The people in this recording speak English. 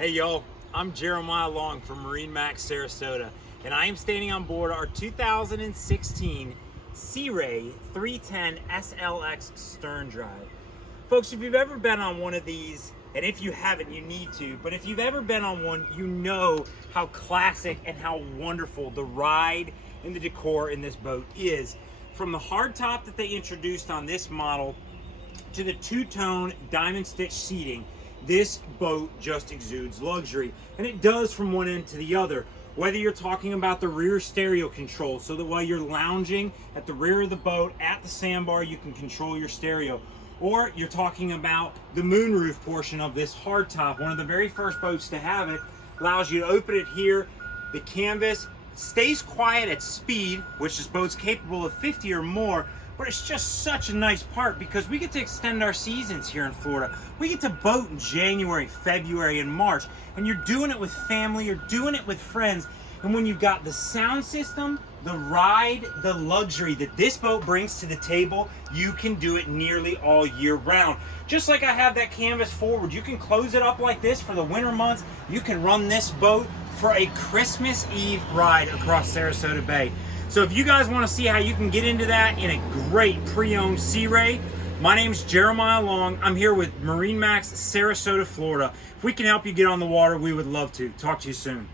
Hey y'all, I'm Jeremiah Long from MarineMax Sarasota, and I am standing on board our 2016 Sea Ray 310 SLX stern drive. Folks, if you've ever been on one of these, and if you haven't, you need to, but if you've ever been on one, you know how classic and how wonderful the ride and the decor in this boat is. From the hardtop that they introduced on this model to the two-tone diamond stitch seating, this boat just exudes luxury, and it does from one end to the other. Whether you're talking about the rear stereo control, so that while you're lounging at the rear of the boat at the sandbar, you can control your stereo, or you're talking about the moonroof portion of this hardtop, one of the very first boats to have it, allows you to open it here. The canvas stays quiet at speed, which this boat's capable of 50 or more, but it's just such a nice part because we get to extend our seasons here in Florida. We get to boat in January, February, and March, and you're doing it with family, you're doing it with friends, and when you've got the sound system, the ride, the luxury that this boat brings to the table, you can do it nearly all year round. Just like I have that canvas forward, you can close it up like this for the winter months. You can run this boat for a Christmas Eve ride across Sarasota Bay. So if you guys want to see how you can get into that in a great pre-owned Sea Ray, my name's Jeremiah Long. I'm here with MarineMax Sarasota, Florida. If we can help you get on the water, we would love to. Talk to you soon.